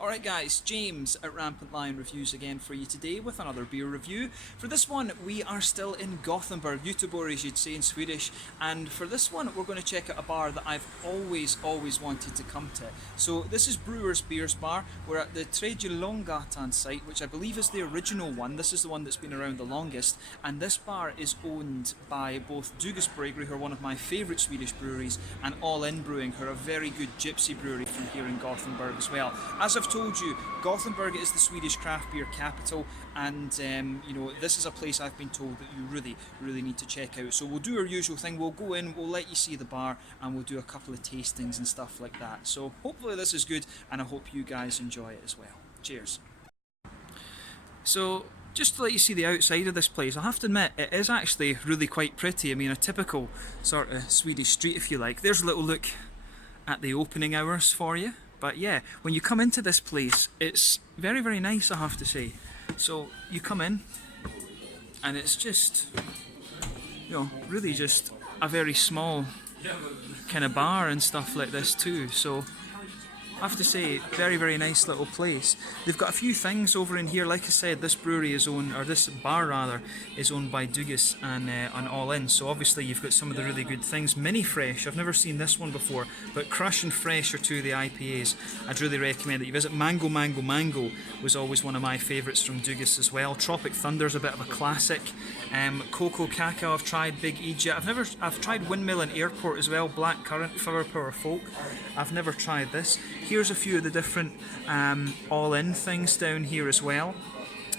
Alright guys, James at Rampant Lion Reviews again for you today with another beer review. For this one we are still in Gothenburg, Göteborg as you'd say in Swedish, and for this one we're going to check out a bar that I've always wanted to come to. So this is Brewers Beers Bar. We're at the Tredje Långgatan site, which I believe is the original one. This is the one that's been around the longest, and this bar is owned by both Dugges Brewery, who are one of my favourite Swedish breweries, and All In Brewing, who are a very good gypsy brewery from here in Gothenburg as well. As I've told you, Gothenburg is the Swedish craft beer capital, and you know, this is a place I've been told that you really need to check out. So we'll do our usual thing, we'll go in, we'll let you see the bar, and we'll do a couple of tastings and stuff like that. So hopefully this is good, and I hope you guys enjoy it as well. Cheers. So just to let you see the outside of this place, I have to admit it is actually really quite pretty. I mean, a typical sort of Swedish street if you like. There's a little look at the opening hours for you. But yeah, when you come into this place, it's very nice, I have to say. So you come in, and it's just, you know, really just a very small kind of bar and stuff like this too. So I have to say, very nice little place. They've got a few things over in here. Like I said, this brewery is owned, or this bar rather, is owned by Dugges and All In. So obviously you've got some of the really good things. Mini Fresh, I've never seen this one before, but Crush and Fresh are two of the IPAs. I'd really recommend that you visit. Mango was always one of my favourites from Dugges as well. Tropic Thunder's a bit of a classic. Cocoa Cacao I've tried. Big Egypt. I've tried Windmill and Airport as well. Black Currant, Firepower Folk. I've never tried this. Here's a few of the different All In things down here as well,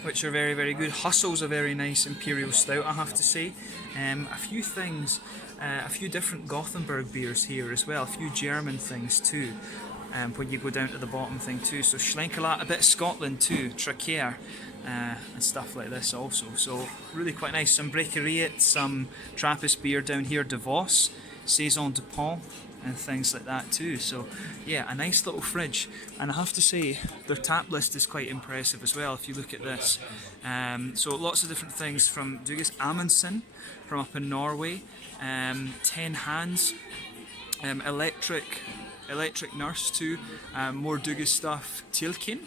which are very good. Hustle's a very nice Imperial Stout, I have to say. A few things, a few different Gothenburg beers here as well, a few German things too, when you go down to the bottom thing too. So Schlenkerla, a bit of Scotland too, Traquair, and stuff like this also. So really quite nice. Some Breakeriet, some Trappist beer down here, De Vos, Saison de Pont, and things like that too. So yeah, a nice little fridge, and I have to say their tap list is quite impressive as well if you look at this. So lots of different things from Dugges. Amundsen from up in Norway, 10 Hands, Electric Nurse too, more Dugges stuff. Tilkin,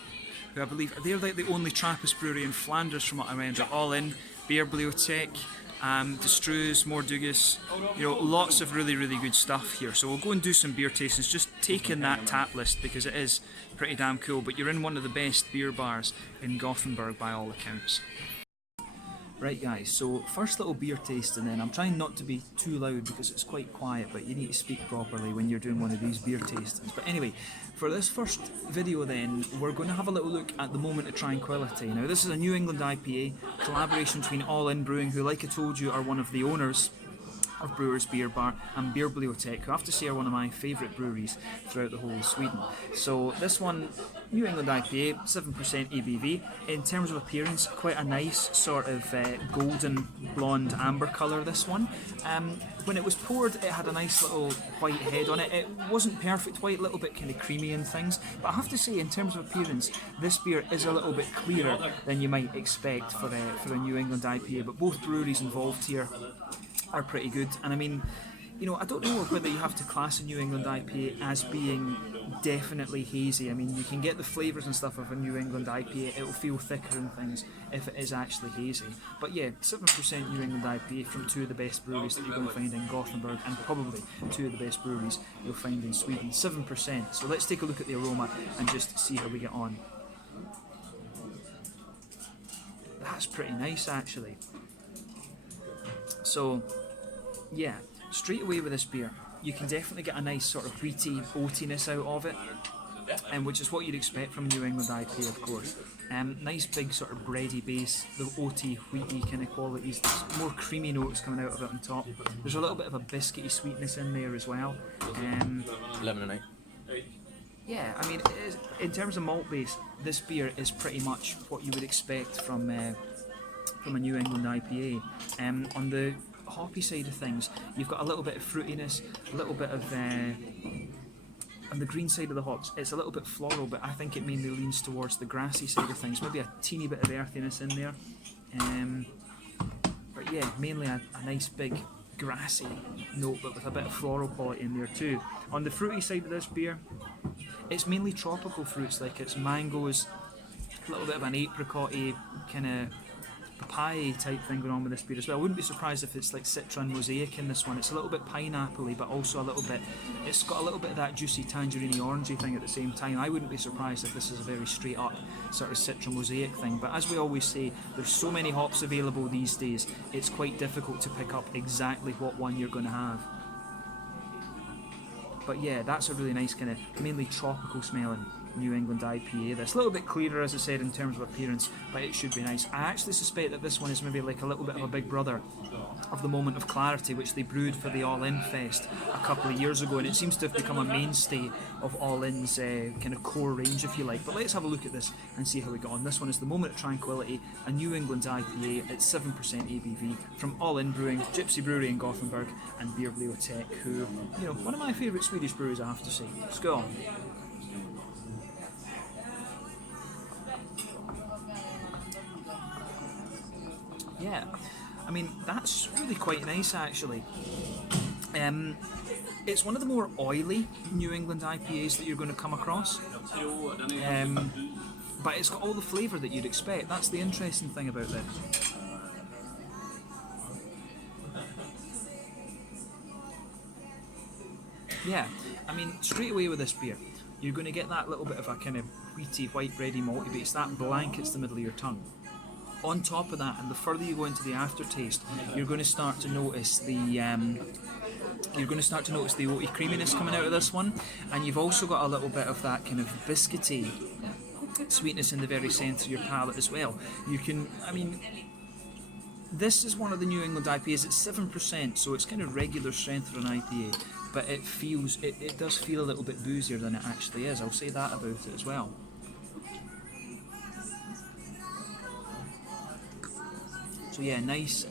who I believe they're like the only Trappist brewery in Flanders from what I remember. All In, Beerbibliotheek, Destrues, more Dugges, you know, lots of really good stuff here. So we'll go and do some beer tastings, just take in that tap list because it is pretty damn cool. But you're in one of the best beer bars in Gothenburg by all accounts. Right guys, so first little beer tasting then. I'm trying not to be too loud because it's quite quiet, but you need to speak properly when you're doing one of these beer tastings. But anyway, for this first video then, we're going to have a little look at the Moment of Tranquility. Now this is a New England IPA, collaboration between All In Brewing, who like I told you are one of the owners of Brewers Beers Bar, and Beerbibliotheek, who I have to say are one of my favourite breweries throughout the whole of Sweden. So this one, New England IPA, 7% ABV. In terms of appearance, quite a nice sort of golden blonde amber colour, this one. When it was poured, it had a nice little white head on it. It wasn't perfect white, a little bit kind of creamy and things, but I have to say in terms of appearance, this beer is a little bit clearer than you might expect for a New England IPA, but both breweries involved here are pretty good. And I mean, you know, I don't know whether you have to class a New England IPA as being definitely hazy. I mean, you can get the flavours and stuff of a New England IPA, it'll feel thicker and things if it is actually hazy. But yeah, 7% New England IPA from two of the best breweries that you're going to find in Gothenburg, and probably two of the best breweries you'll find in Sweden. 7%. So let's take a look at the aroma and just see how we get on. That's pretty nice actually. So yeah, straight away with this beer, you can definitely get a nice sort of wheaty oatiness out of it, which is what you'd expect from a New England IPA, of course. Nice big sort of bready base, the oaty, wheaty kind of qualities. There's more creamy notes coming out of it on top. There's a little bit of a biscuity sweetness in there as well. 11 and 8. Yeah, I mean, in terms of malt base, this beer is pretty much what you would expect from a New England IPA. On the hoppy side of things, you've got a little bit of fruitiness, a little bit of on the green side of the hops, it's a little bit floral, but I think it mainly leans towards the grassy side of things. Maybe a teeny bit of earthiness in there, but yeah, mainly a nice big grassy note, but with a bit of floral quality in there too. On the fruity side of this beer, it's mainly tropical fruits, like it's mangoes, a little bit of an apricot-y kind of papaya type thing going on with this beer as well. I wouldn't be surprised if it's like Citron Mosaic in this one. It's a little bit pineapple-y, but also a little bit, it's got a little bit of that juicy tangerine orangey thing at the same time. I wouldn't be surprised if this is a very straight up sort of Citron Mosaic thing, but as we always say, there's so many hops available these days, it's quite difficult to pick up exactly what one you're going to have. But yeah, that's a really nice kind of mainly tropical smelling New England IPA. This a little bit clearer, as I said, in terms of appearance, but it should be nice. I actually suspect that this one is maybe like a little bit of a big brother of the Moment of Clarity, which they brewed for the All In Fest a couple of years ago, and it seems to have become a mainstay of All In's kind of core range, if you like. But let's have a look at this and see how we got on. This one is the Moment of Tranquility, a New England IPA. It's 7% ABV from All In Brewing, Gypsy Brewery in Gothenburg, and Bibliotek, who, you know, one of my favourite Swedish breweries, I have to say. Let's go on. Yeah, I mean, that's really quite nice actually. It's one of the more oily New England IPAs that you're going to come across, but it's got all the flavour that you'd expect. That's the interesting thing about this. Yeah, I mean, straight away with this beer, you're going to get that little bit of a kind of wheaty, white bready, malty base. That blankets the middle of your tongue. On top of that, and the further you go into the aftertaste, you're going to start to notice the oaty creaminess coming out of this one, and you've also got a little bit of that kind of biscuity sweetness in the very centre of your palate as well. You can, I mean, this is one of the New England IPAs. It's 7%, so it's kind of regular strength for an IPA, but it does feel a little bit boozier than it actually is. I'll say that about it as well. So yeah, nice,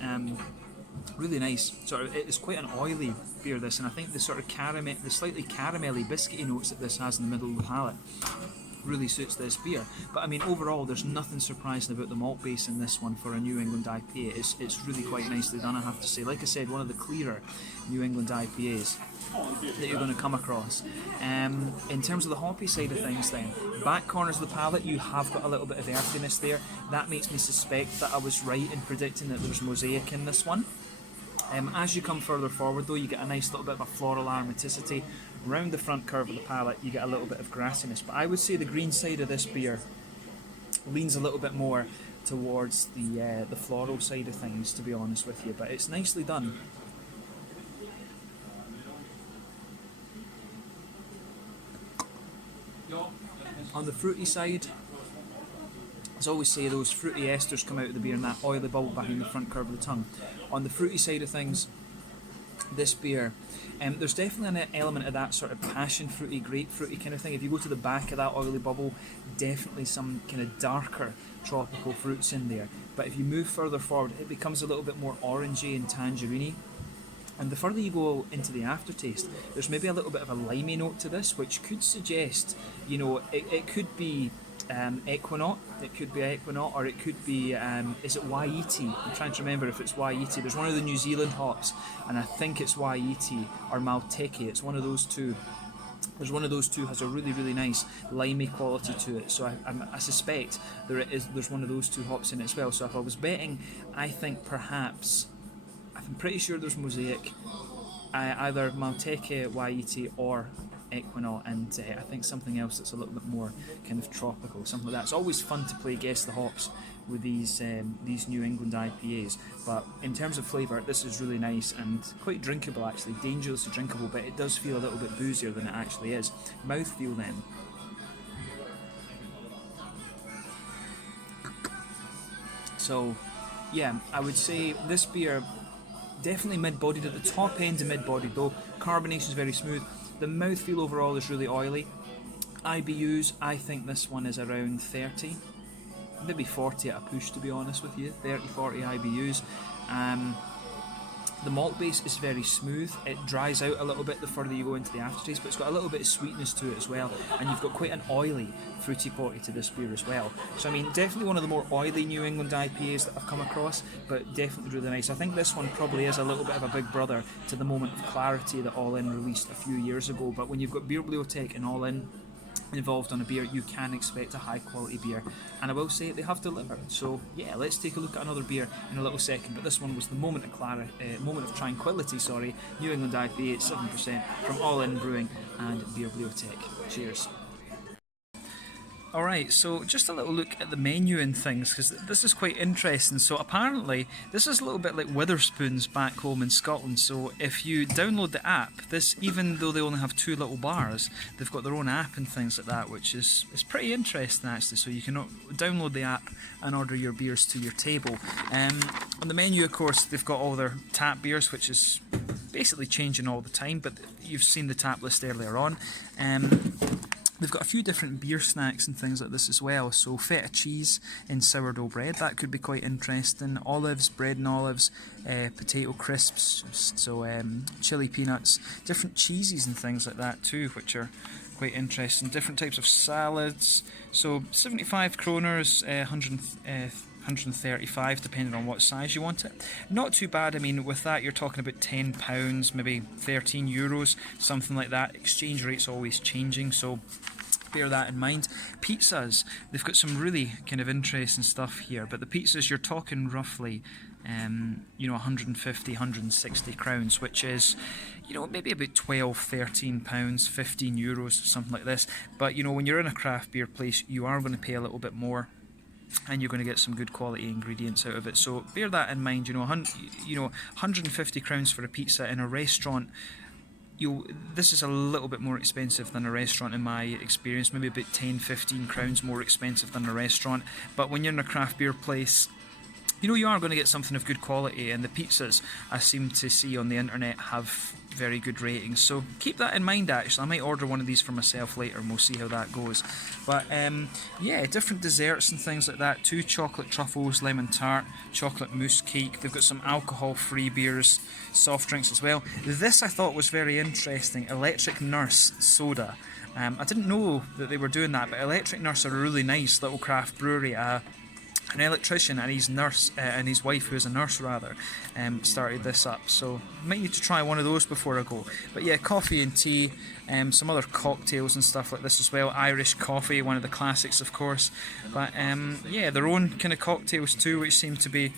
really nice. Sort of, it's quite an oily beer, this, and I think the sort of the slightly caramelly, biscuity notes that this has in the middle of the palate really suits this beer. But I mean, overall, there's nothing surprising about the malt base in this one for a New England IPA. It's really quite nicely done, I have to say. Like I said, one of the clearer New England IPAs that you're going to come across. In terms of the hoppy side of things then, back corners of the palate, you have got a little bit of earthiness there. That makes me suspect that I was right in predicting that there was mosaic in this one. As you come further forward though, you get a nice little bit of a floral aromaticity. Round the front curve of the palate, you get a little bit of grassiness, but I would say the green side of this beer leans a little bit more towards the floral side of things, to be honest with you, but it's nicely done. On the fruity side, as I always say, those fruity esters come out of the beer and that oily bubble behind the front curve of the tongue. On the fruity side of things, this beer, there's definitely an element of that sort of passion fruity, grapefruity kind of thing. If you go to the back of that oily bubble, definitely some kind of darker tropical fruits in there. But if you move further forward, it becomes a little bit more orangey and tangerine-y. And the further you go into the aftertaste, there's maybe a little bit of a limey note to this, which could suggest, you know, it could be Equinaut, or it could be, is it Waiti? I'm trying to remember if it's Waiti. There's one of the New Zealand hops, and I think it's Waiti or Malteke. It's one of those two. There's one of those two has a really, really nice limey quality to it. So I suspect there's one of those two hops in it as well. So if I was betting, I think perhaps, I'm pretty sure there's Mosaic, either Malteke, Waiti, or Equinaut, and I think something else that's a little bit more kind of tropical, something like that. It's always fun to play guess the hops with these New England IPAs, but in terms of flavour, this is really nice and quite drinkable actually, dangerously drinkable, but it does feel a little bit boozier than it actually is. Mouthfeel then. So yeah, I would say this beer definitely mid-bodied, at the top end of mid-bodied though. Carbonation is very smooth. The mouthfeel overall is really oily. IBUs, I think this one is around 30, maybe 40 at a push, to be honest with you. 30, 40 IBUs. The malt base is very smooth. It dries out a little bit the further you go into the aftertaste, but it's got a little bit of sweetness to it as well, and you've got quite an oily, fruity quality to this beer as well. So I mean, definitely one of the more oily New England IPAs that I've come across, but definitely really nice. I think this one probably is a little bit of a big brother to the Moment of Clarity that All In released a few years ago, but when you've got Bibliothek and All In involved on a beer, you can expect a high quality beer, and I will say they have delivered. So yeah, let's take a look at another beer in a little second, but this one was the Moment of Tranquility, New England IPA at 7% from All In Brewing and Bibliothek. Cheers. Alright, so just a little look at the menu and things, because this is quite interesting. So apparently this is a little bit like Witherspoon's back home in Scotland. So if you download the app, this, even though they only have 2 little bars, they've got their own app and things like that, which is pretty interesting actually. So you can download the app and order your beers to your table. On the menu, of course, they've got all their tap beers, which is basically changing all the time, but you've seen the tap list earlier on. They've got a few different beer snacks and things like this as well. So feta cheese in sourdough bread, that could be quite interesting. Olives, bread and olives, potato crisps, so chili peanuts, different cheeses and things like that too, which are quite interesting. Different types of salads. So 75 kroners, 135 depending on what size you want it. Not too bad. I mean, with that you're talking about £10, maybe €13, something like that. Exchange rate's always changing, so bear that in mind. Pizzas, they've got some really kind of interesting stuff here, but the pizzas you're talking roughly 150, 160 crowns, which is, maybe about £12, £13, €15, something like this. But when you're in a craft beer place, you are going to pay a little bit more, and you're going to get some good quality ingredients out of it. So bear that in mind. 150 crowns for a pizza in a restaurant. This is a little bit more expensive than a restaurant in my experience. Maybe about 10-15 crowns more expensive than a restaurant. But when you're in a craft beer place, you are going to get something of good quality, and the pizzas I seem to see on the internet have very good ratings, so keep that in mind. Actually, I might order one of these for myself later and we'll see how that goes. But yeah, different desserts and things like that too. Chocolate truffles, lemon tart, chocolate mousse cake. They've got some alcohol free beers, soft drinks as well. This I thought was very interesting. Electric Nurse soda. I didn't know that they were doing that, but Electric Nurse are a really nice little craft brewery. An electrician and his nurse and his wife, who is a nurse rather, started this up, so might need to try one of those before I go. But yeah, coffee and tea, some other cocktails and stuff like this as well. Irish coffee, one of the classics of course, but yeah, their own kind of cocktails too, which seem to be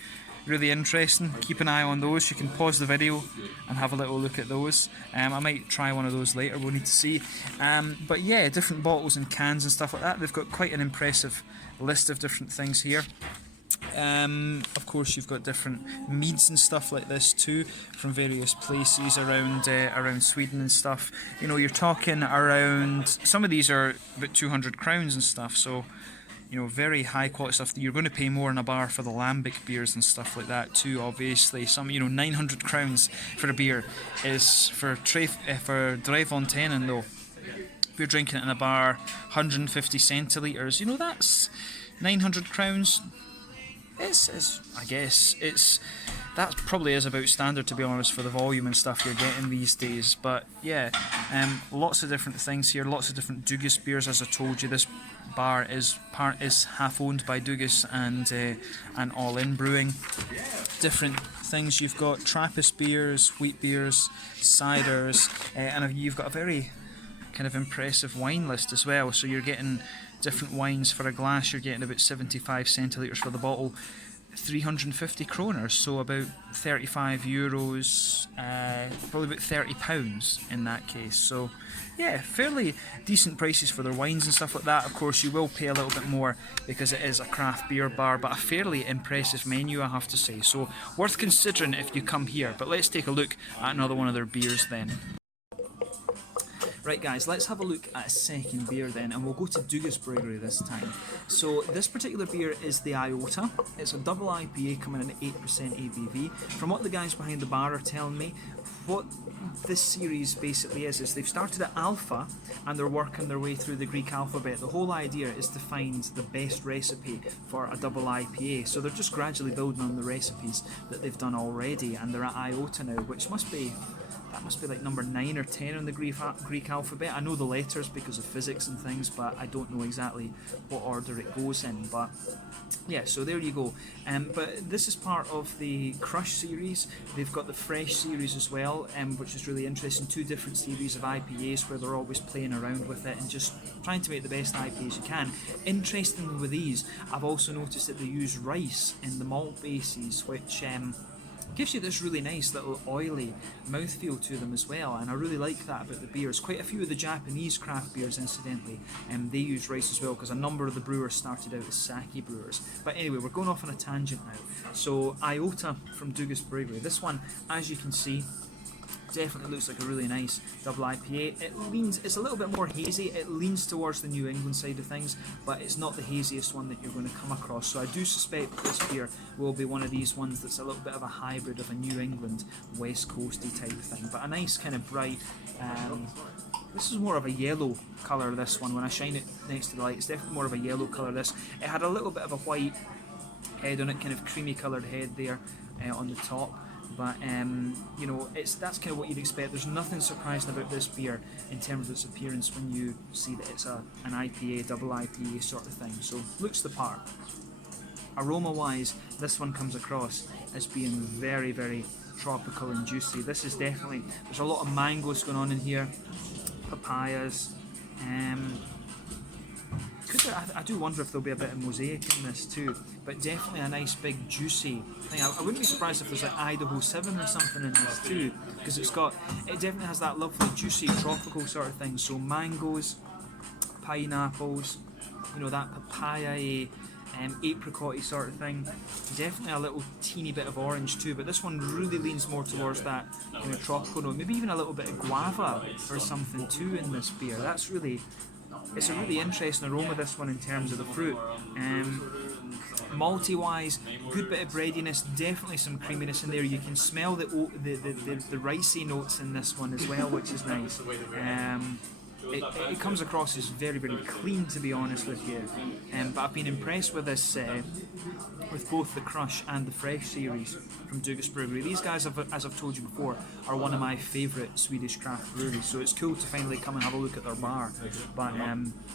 really interesting. Keep an eye on those. You can pause the video and have a little look at those. I might try one of those later, we'll need to see. But yeah, different bottles and cans and stuff like that. They've got quite an impressive list of different things here. Of course, you've got different meads and stuff like this too, from various places around Sweden and stuff. You're talking around, some of these are about 200 crowns and stuff, so very high quality stuff. You're going to pay more in a bar for the lambic beers and stuff like that too, obviously. Some 900 crowns for a beer is for Tredje Långatan though. If you're drinking it in a bar, 150 centilitres, that's 900 crowns. I guess that probably is about standard, to be honest, for the volume and stuff you're getting these days. But yeah, lots of different things here, lots of different Dugas beers. As I told you, this bar is half owned by Dugas and All In Brewing. Different things, you've got Trappist beers, wheat beers, ciders, and you've got a very kind of impressive wine list as well. So you're getting different wines for a glass. You're getting about 75 centilitres for the bottle, 350 kroners, so about €35, probably about £30 in that case. So yeah, fairly decent prices for their wines and stuff like that. Of course, you will pay a little bit more because it is a craft beer bar, but a fairly impressive menu, I have to say. So worth considering if you come here. But let's take a look at another one of their beers then. Right guys, let's have a look at a second beer then, and we'll go to Dugas Brewery this time. So this particular beer is the Iota. It's a double IPA coming in at 8% ABV. From what the guys behind the bar are telling me, what this series basically is they've started at Alpha and they're working their way through the Greek alphabet. The whole idea is to find the best recipe for a double IPA. So they're just gradually building on the recipes that they've done already, and they're at Iota now, which must be like number 9 or 10 on the Greek alphabet. I know the letters because of physics and things, but I don't know exactly what order it goes in. But yeah, so there you go. But this is part of the Crush series. They've got the Fresh series as well, which is really interesting. 2 different series of IPAs where they're always playing around with it and just trying to make the best IPAs you can. Interestingly with these, I've also noticed that they use rice in the malt bases, which gives you this really nice little oily mouthfeel to them as well, and I really like that about the beers. Quite a few of the Japanese craft beers, incidentally, they use rice as well, because a number of the brewers started out as sake brewers. But anyway, we're going off on a tangent now. So Iota from Dugas Brewery. This one, as you can see, definitely looks like a really nice double IPA. It's a little bit more hazy. It leans towards the New England side of things, but it's not the haziest one that you're going to come across. So I do suspect that this beer will be one of these ones that's a little bit of a hybrid of a New England West Coasty type of thing, but a nice kind of bright. This is more of a yellow colour, this one. When I shine it next to the light, it's definitely more of a yellow colour. This, it had a little bit of a white head on it, kind of creamy coloured head there on the top. But you know, that's kind of what you'd expect. There's nothing surprising about this beer in terms of its appearance when you see that it's an IPA, double IPA sort of thing. So looks the part. Aroma wise, this one comes across as being very, very tropical and juicy. This is definitely, there's a lot of mangoes going on in here, papayas. I do wonder if there'll be a bit of mosaic in this too, but definitely a nice big juicy thing. I wouldn't be surprised if there's like Idaho 7 or something in this too, because it definitely has that lovely juicy tropical sort of thing. So mangoes, pineapples, you know, that papaya, apricot-y sort of thing. Definitely a little teeny bit of orange too, but this one really leans more towards that kind of tropical note. Maybe even a little bit of guava or something too in this beer. It's a really interesting aroma, this one, in terms of the fruit. Malty wise, good bit of breadiness, definitely some creaminess in there. You can smell the ricey notes in this one as well, which is nice. It comes across as very, very clean, to be honest with you. But I've been impressed with this, with both the Crush and the Fresh series from Dugas Brewery. These guys, as I've told you before, are one of my favourite Swedish craft breweries, so it's cool to finally come and have a look at their bar. But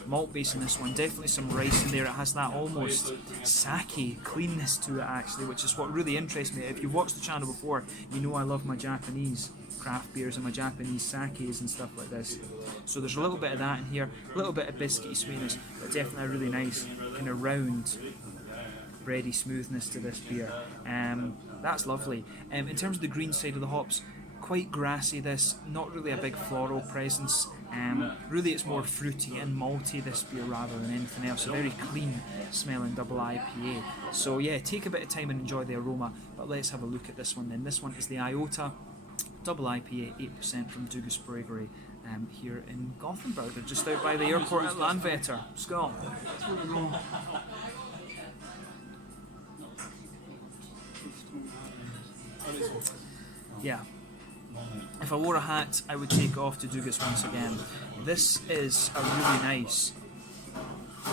malt base in this one, definitely some rice in there. It has that almost sake cleanness to it, actually, which is what really interests me. If you've watched the channel before, you know I love my Japanese craft beers and my Japanese sakes and stuff like this. So there's a little bit of that in here, a little bit of biscuity sweetness, but definitely a really nice kind of round, bready smoothness to this beer. That's lovely. In terms of the green side of the hops, quite grassy this, not really a big floral presence. Really it's more fruity and malty, this beer, rather than anything else. A very clean smelling double IPA. So yeah, take a bit of time and enjoy the aroma, but let's have a look at this one then. This one is the Iota double IPA, 8% from Dugas Brewery here in Gothenburg. They're just out by the airport at Landvetter. Skål! Yeah. If I wore a hat, I would take it off to Dugas once again. This is a really nice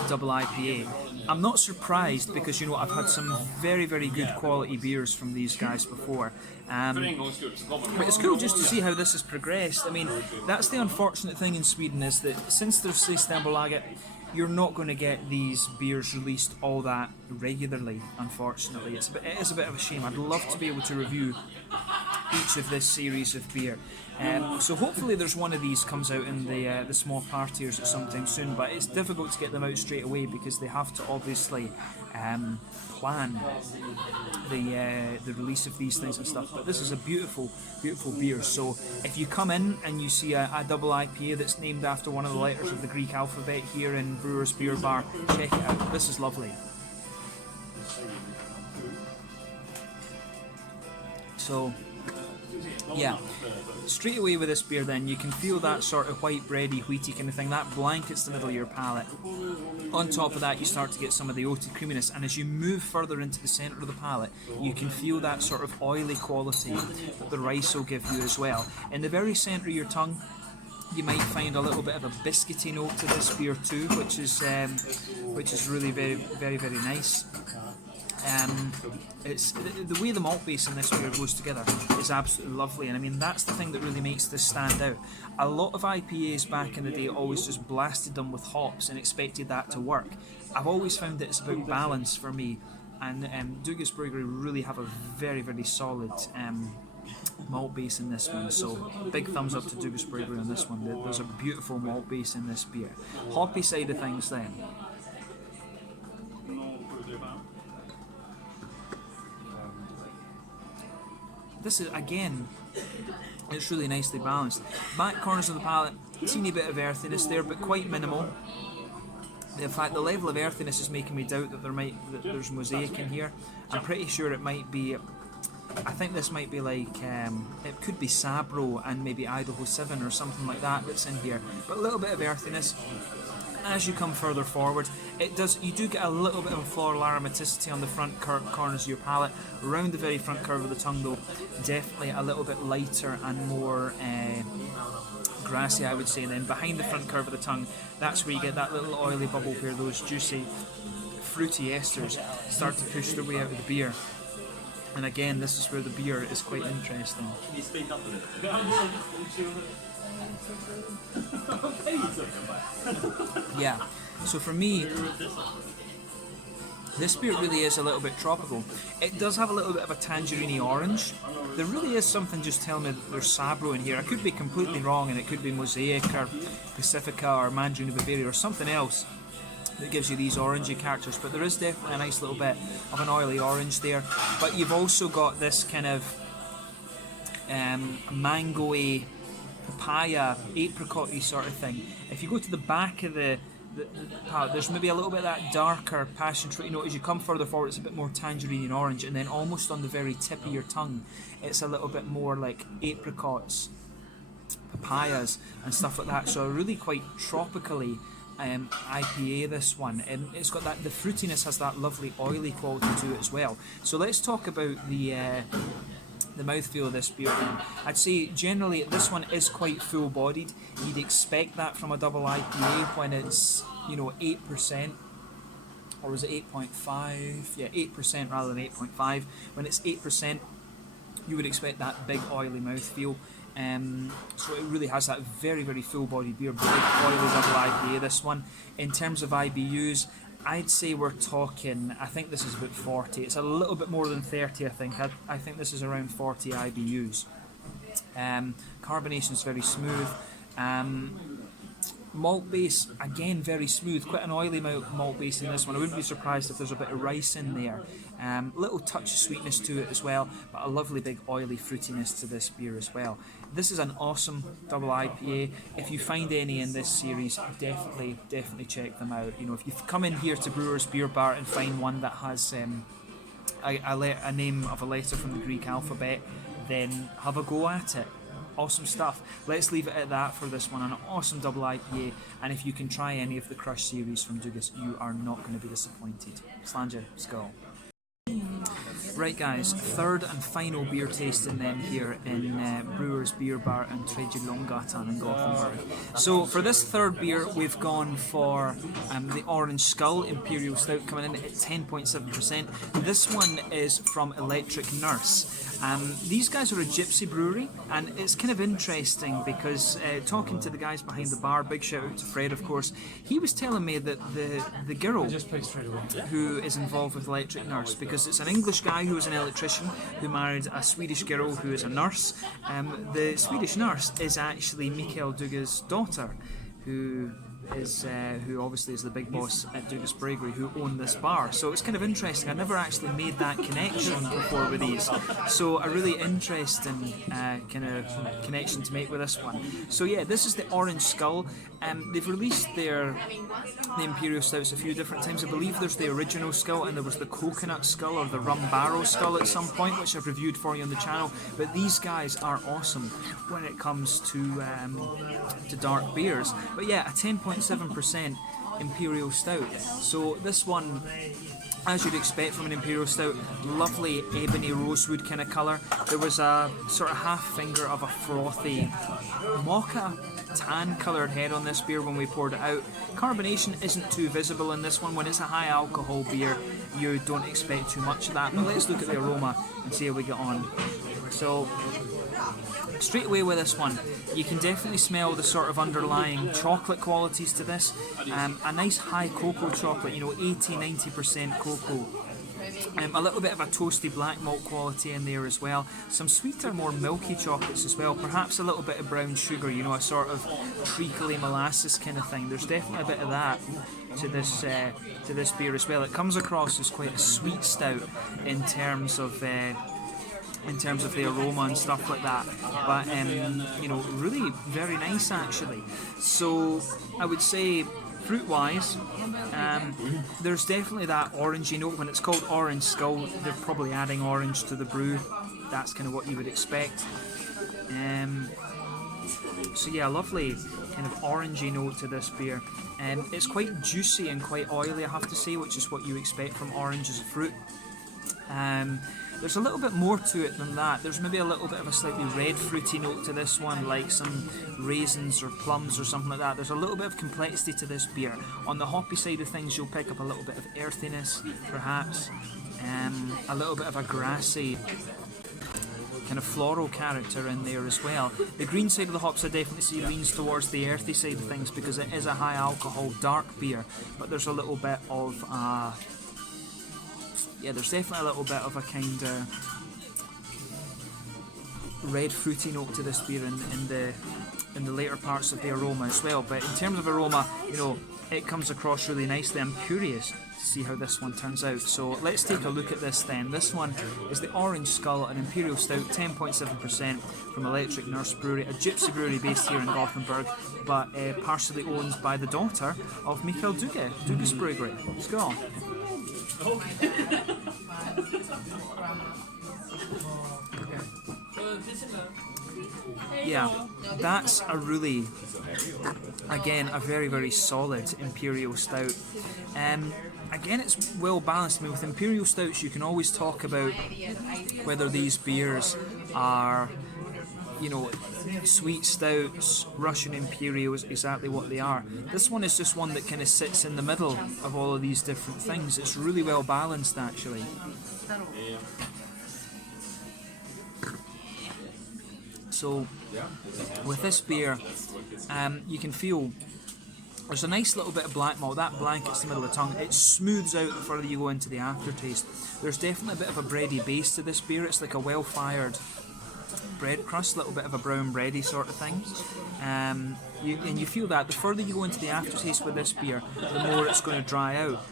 double IPA. I'm not surprised because, you know, I've had some very, very good quality beers from these guys before. But it's cool just to see how this has progressed. I mean, that's the unfortunate thing in Sweden, is that since there's Systembolaget, you're not going to get these beers released all that regularly, unfortunately. It is a bit of a shame. I'd love to be able to review each of this series of beer. So hopefully there's one of these comes out in the small partiers at some time soon, but it's difficult to get them out straight away because they have to obviously plan the release of these things and stuff. But this is a beautiful, beautiful beer. So if you come in and you see a double IPA that's named after one of the letters of the Greek alphabet here in Brewers Beers Bar, check it out. This is lovely. So Yeah, straight away with this beer then, you can feel that sort of white bready, wheaty kind of thing, that blankets the middle of your palate. On top of that, you start to get some of the oaty creaminess, and as you move further into the centre of the palate, you can feel that sort of oily quality that the rice will give you as well. In the very centre of your tongue, you might find a little bit of a biscuity note to this beer too, which is really very, very, very nice. It's the way the malt base in this beer goes together is absolutely lovely, and I mean that's the thing that really makes this stand out. A lot of IPAs back in the day always just blasted them with hops and expected that to work. I've always found that it's about balance for me, and Dugas Brewery really have a very, very solid malt base in this one, so big thumbs up to Dugas Brewery on this one. There's a beautiful malt base in this beer. Hoppy side of things then. This is, again, it's really nicely balanced. Back corners of the palate, teeny bit of earthiness there, but quite minimal. In fact, the level of earthiness is making me doubt that there's mosaic in here. I'm pretty sure it might be, I think this might be like, it could be Sabro and maybe Idaho 7 or something like that that's in here. But a little bit of earthiness. As you come further forward, you do get a little bit of a floral aromaticity on the front corners of your palate. Around the very front curve of the tongue though, definitely a little bit lighter and more grassy, I would say. And then behind the front curve of the tongue, that's where you get that little oily bubble where those juicy, fruity esters start to push their way out of the beer. And again, this is where the beer is quite interesting. Can you speak up a bit? Yeah, so for me, this beer really is a little bit tropical. It does have a little bit of a tangerine orange. There really is something just telling me that there's Sabro in here. I could be completely wrong, and it could be Mosaic or Pacifica or Mandarin of Bavaria or something else that gives you these orangey characters, but there is definitely a nice little bit of an oily orange there. But you've also got this kind of mango-y, papaya, apricot-y sort of thing. If you go to the back of the palate, there's maybe a little bit of that darker passion fruit note. As you come further forward, it's a bit more tangerine and orange, and then almost on the very tip of your tongue, it's a little bit more like apricots, papayas, and stuff like that. So a really quite tropically IPA, this one, and it's got that, the fruitiness has that lovely oily quality to it as well. So let's talk about the mouthfeel of this beer then. I'd say generally this one is quite full bodied. You'd expect that from a double IPA when it's, 8%, or was it 8.5? Yeah, 8% rather than 8.5. When it's 8%, you would expect that big oily mouthfeel. So it really has that very, very full bodied beer, big oily double IPA, this one. In terms of IBUs, I'd say we're talking, I think this is about 40. It's a little bit more than 30, I think. I think this is around 40 IBUs. Carbonation is very smooth. Malt base, again, very smooth. Quite an oily malt base in this one. I wouldn't be surprised if there's a bit of rice in there. Little touch of sweetness to it as well, but a lovely big oily fruitiness to this beer as well. This is an awesome double IPA. If you find any in this series, definitely check them out. If you come in here to Brewers Beer Bar and find one that has a name of a letter from the Greek alphabet, then have a go at it. Awesome stuff. Let's leave it at that for this one. An awesome double IPA, and if you can try any of the Crush series from Dugas, you are not going to be disappointed. Slanja, skål. Right guys, third and final beer tasting then here in Brewers Beer Bar and Tredje Långgatan in Gothenburg. So for this third beer, we've gone for the Orange Skull Imperial Stout, coming in at 10.7%. This one is from Electric Nurse. These guys are a gypsy brewery, and it's kind of interesting because talking to the guys behind the bar, big shout out to Fred of course, he was telling me that the girl who is involved with Electric Nurse, because it's an English guy who is an electrician who married a Swedish girl who is a nurse. The Swedish nurse is actually Mikael Dugas' daughter, who who obviously is the big boss at Dugas Brewery, who own this bar. So it's kind of interesting. I never actually made that connection before with these. So a really interesting kind of connection to make with this one. So yeah, this is the Orange Skull. They've released the Imperial Stouts a few different times. I believe there's the original skull and there was the coconut skull or the rum barrel skull at some point, which I've reviewed for you on the channel. But these guys are awesome when it comes to dark beers. But yeah, a 10.7% Imperial Stout. So this one, as you'd expect from an Imperial Stout, lovely ebony rosewood kind of colour. There was a sort of half finger of a frothy mocha tan coloured head on this beer when we poured it out. Carbonation isn't too visible in this one. When it's a high alcohol beer, you don't expect too much of that. But let's look at the aroma and see how we get on. So straight away with this one, you can definitely smell the sort of underlying chocolate qualities to this. A nice high cocoa chocolate, 80-90% cocoa. A little bit of a toasty black malt quality in there as well. Some sweeter, more milky chocolates as well. Perhaps a little bit of brown sugar, a sort of treacly molasses kind of thing. There's definitely a bit of that to this beer as well. It comes across as quite a sweet stout in terms of the aroma and stuff like that, but really very nice actually. So I would say fruit-wise, there's definitely that orangey note. When it's called Orange Skull, they're probably adding orange to the brew. That's kind of what you would expect. So yeah, lovely kind of orangey note to this beer. It's quite juicy and quite oily, I have to say, which is what you expect from orange as a fruit. There's a little bit more to it than that. There's maybe a little bit of a slightly red fruity note to this one, like some raisins or plums or something like that. There's a little bit of complexity to this beer. On the hoppy side of things, you'll pick up a little bit of earthiness, perhaps, a little bit of a grassy kind of floral character in there as well. The green side of the hops I definitely see leans towards the earthy side of things because it is a high alcohol dark beer, but there's a little bit of there's definitely a little bit of a kind of red fruity note to this beer in the later parts of the aroma as well. But in terms of aroma, it comes across really nicely. I'm curious to see how this one turns out. So let's take a look at this then. This one is the Orange Skull, an Imperial Stout, 10.7% from Electric Nurse Brewery, a gypsy brewery based here in Gothenburg, but partially owned by the daughter of Mikael Dugas Brewery. Let's go. Yeah, that's a really, again, a very, very solid Imperial Stout. Again, it's well balanced. I mean, with Imperial Stouts, you can always talk about whether these beers are, sweet stouts, Russian Imperials, exactly what they are. This one is just one that kind of sits in the middle of all of these different things. It's really well balanced, actually. So, with this beer, you can feel there's a nice little bit of black malt. That blankets the middle of the tongue. It smooths out the further you go into the aftertaste. There's definitely a bit of a bready base to this beer. It's like a well-fired bread crust, a little bit of a brown bready sort of thing. And you feel that the further you go into the aftertaste with this beer, the more it's going to dry out.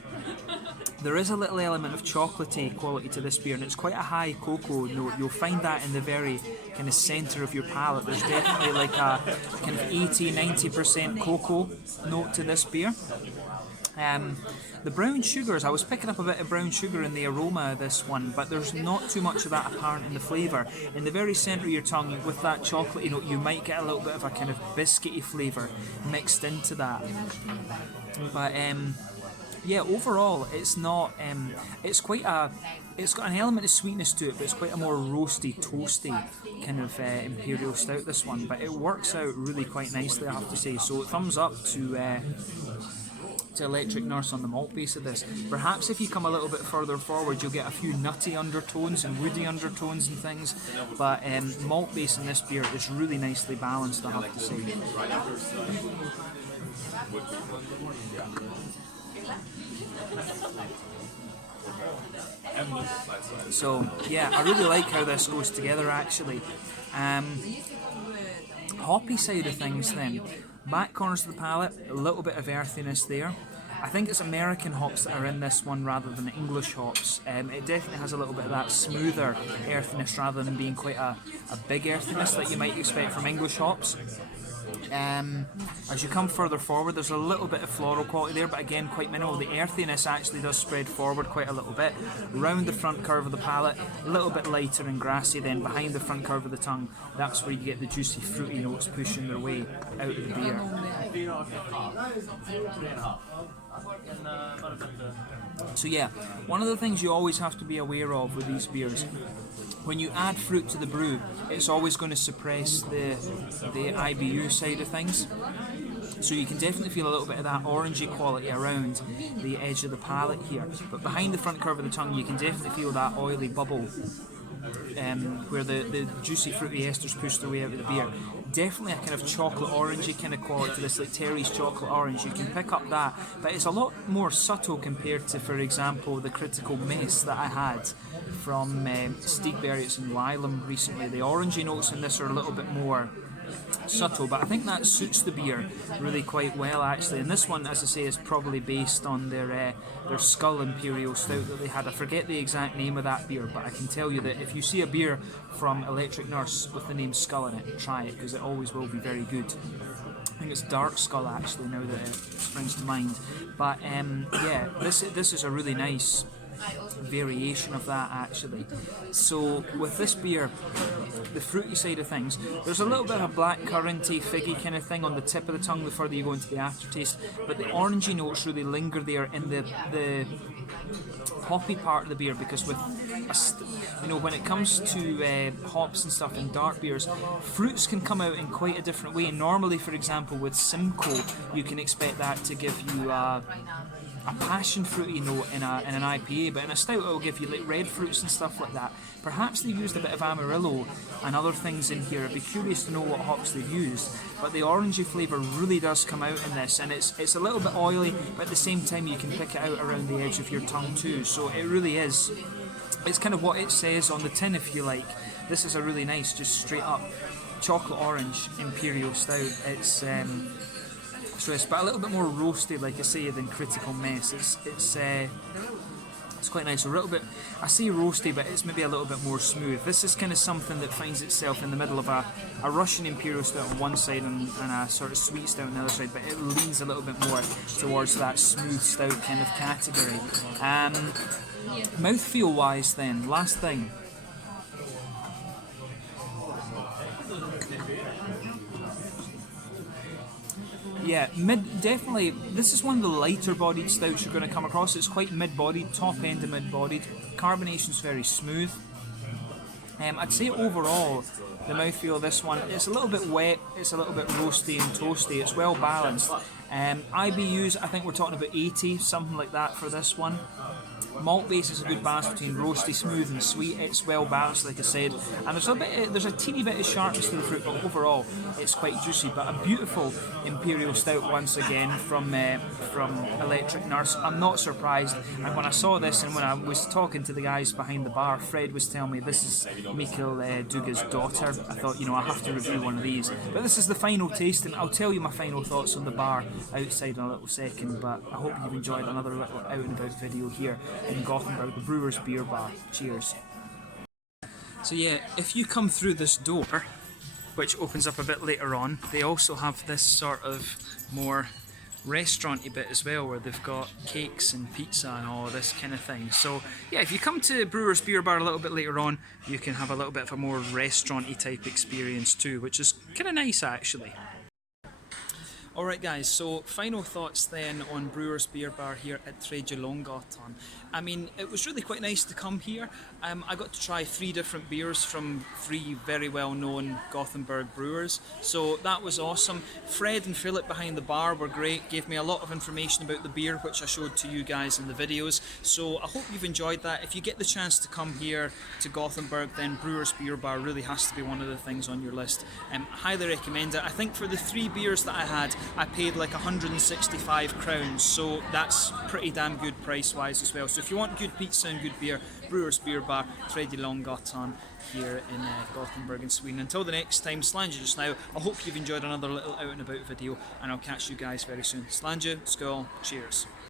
There is a little element of chocolatey quality to this beer, and it's quite a high cocoa note. You'll find that in the very kind of centre of your palate. There's definitely like a kind of 80-90% cocoa note to this beer. The brown sugars, I was picking up a bit of brown sugar in the aroma of this one, but there's not too much of that apparent in the flavour. In the very centre of your tongue, with that chocolatey note, you might get a little bit of a kind of biscuity flavour mixed into that. But yeah, overall, it's not. It's quite a. It's got an element of sweetness to it, but it's quite a more roasty, toasty kind of Imperial Stout. This one, but it works out really quite nicely, I have to say. So thumbs up to Electric Nurse on the malt base of this. Perhaps if you come a little bit further forward, you'll get a few nutty undertones and woody undertones and things. But malt base in this beer is really nicely balanced, I have to say. So yeah, I really like how this goes together actually. Hoppy side of things then. Back corners of the palate, a little bit of earthiness there. I think it's American hops that are in this one rather than English hops. It definitely has a little bit of that smoother earthiness rather than being quite a big earthiness that you might expect from English hops. As you come further forward, there's a little bit of floral quality there, but again quite minimal. The earthiness actually does spread forward quite a little bit. Round the front curve of the palate, a little bit lighter and grassy. Then behind the front curve of the tongue, that's where you get the juicy fruity notes pushing their way out of the beer. So yeah, one of the things you always have to be aware of with these beers, when you add fruit to the brew, it's always going to suppress the IBU side of things. So you can definitely feel a little bit of that orangey quality around the edge of the palate here. But behind the front curve of the tongue, you can definitely feel that oily bubble where the juicy fruity esters push their way out of the beer. Definitely a kind of chocolate orangey kind of quality to this, like Terry's chocolate orange. You can pick up that, but it's a lot more subtle compared to, for example, the Critical Mess that I had from Steakberries and Wylam recently. The orangey notes in this are a little bit more subtle, but I think that suits the beer really quite well actually. And this one, as I say, is probably based on their Skull Imperial Stout that they had. I forget the exact name of that beer, but I can tell you that if you see a beer from Electric Nurse with the name Skull in it, try it, because it always will be very good. I think it's Dark Skull actually, now that it springs to mind. But yeah, this is a really nice variation of that actually. So with this beer, the fruity side of things, there's a little bit of a black curranty, figgy kind of thing on the tip of the tongue the further you go into the aftertaste, but the orangey notes really linger there in the hoppy part of the beer, because with when it comes to hops and stuff in dark beers, fruits can come out in quite a different way. Normally, for example, with Simcoe, you can expect that to give you a passion fruity note in an IPA, but in a stout it will give you like red fruits and stuff like that. Perhaps they used a bit of Amarillo and other things in here. I'd be curious to know what hops they've used, but the orangey flavour really does come out in this, and it's a little bit oily, but at the same time you can pick it out around the edge of your tongue too. So it really is, it's kind of what it says on the tin, if you like. This is a really nice, just straight up chocolate orange Imperial Stout. It's but a little bit more roasty, like I say, than Critical Mess. It's quite nice. A little bit, I say roasty, but it's maybe a little bit more smooth. This is kind of something that finds itself in the middle of a Russian Imperial Stout on one side and a sort of sweet stout on the other side, but it leans a little bit more towards that smooth stout kind of category. Mouthfeel wise then, last thing. Yeah, definitely, this is one of the lighter bodied stouts you're going to come across. It's quite mid-bodied, top end of mid-bodied. Carbonation's very smooth. I'd say overall, the mouthfeel of this one, it's a little bit wet, it's a little bit roasty and toasty, it's well balanced. IBUs, I think we're talking about 80, something like that for this one. Malt Base is a good balance between roasty, smooth and sweet. It's well balanced, like I said, and there's a teeny bit of sharpness to the fruit, but overall it's quite juicy. But a beautiful Imperial Stout once again from Electric Nurse. I'm not surprised, and when I saw this and when I was talking to the guys behind the bar, Fred was telling me this is Mikhail Duga's daughter. I thought, I have to review one of these. But this is the final taste, and I'll tell you my final thoughts on the bar outside in a little second. But I hope you've enjoyed another little out and about video here in Gothenburg, the Brewers Beer Bar. Cheers. So yeah, if you come through this door, which opens up a bit later on, they also have this sort of more restaurant-y bit as well, where they've got cakes and pizza and all this kind of thing. So yeah, if you come to Brewers Beer Bar a little bit later on, you can have a little bit of a more restaurant-y type experience too, which is kind of nice actually. Alright guys, so final thoughts then on Brewers Beer Bar here at Tredje Långgatan. I mean, it was really quite nice to come here. I got to try 3 different beers from 3 very well-known Gothenburg brewers, so that was awesome. Fred and Philip behind the bar were great, gave me a lot of information about the beer, which I showed to you guys in the videos, so I hope you've enjoyed that. If you get the chance to come here to Gothenburg, then Brewers Beer Bar really has to be one of the things on your list. Highly recommend it. I think for the 3 beers that I had, I paid like 165 crowns, so that's pretty damn good price-wise as well. So if you want good pizza and good beer, Brewers Beer Bar, Tredje Långgatan here in Gothenburg in Sweden. Until the next time, Slanja just now. I hope you've enjoyed another little out and about video, and I'll catch you guys very soon. Slanja, skål, cheers.